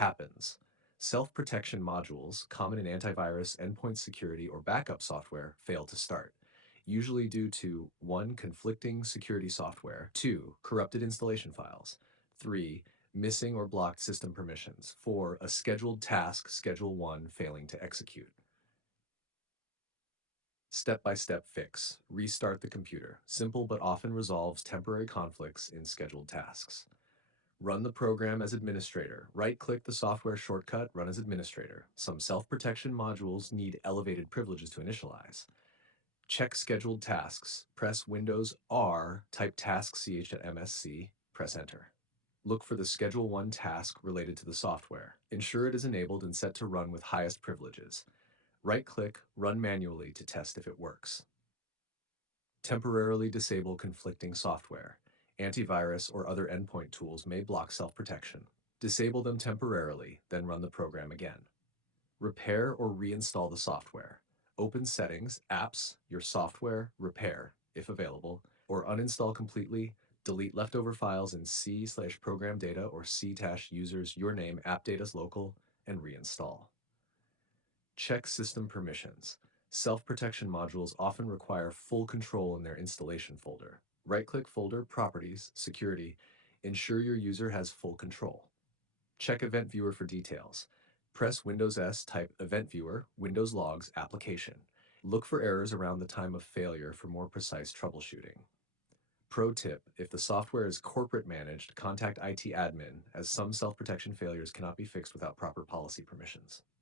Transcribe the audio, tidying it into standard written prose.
happens. Self-protection modules, common in antivirus, endpoint security, or backup software, fail to start, usually due to 1. Conflicting security software, 2. Corrupted installation files, 3. Missing or blocked system permissions, 4. A scheduled task, Schedule 1, failing to execute. Step-by-step fix. Restart the computer. Simple but often resolves temporary conflicts in scheduled tasks. Run the program as administrator. Right-click the software shortcut, Run as administrator. Some self-protection modules need elevated privileges to initialize. Check scheduled tasks. Press Windows R, type task ch@msc, press enter. Look for the Schedule 1 task related to the software. Ensure it is enabled and set to run with highest privileges. Right-click, Run manually to test if it works. Temporarily disable conflicting software. Antivirus or other endpoint tools may block self-protection. Disable them temporarily, then run the program again. Repair or reinstall the software. Open Settings, Apps, Your Software, Repair, if available, or uninstall completely. Delete leftover files in C/program data or C-users your name app data's local and reinstall. Check system permissions. Self-protection modules often require full control in their installation folder. Right-click Folder, Properties, Security. Ensure your user has full control. Check Event Viewer for details. Press Windows S, type Event Viewer, Windows Logs, Application. Look for errors around the time of failure for more precise troubleshooting. Pro tip, if the software is corporate managed, contact IT admin, as some self-protection failures cannot be fixed without proper policy permissions.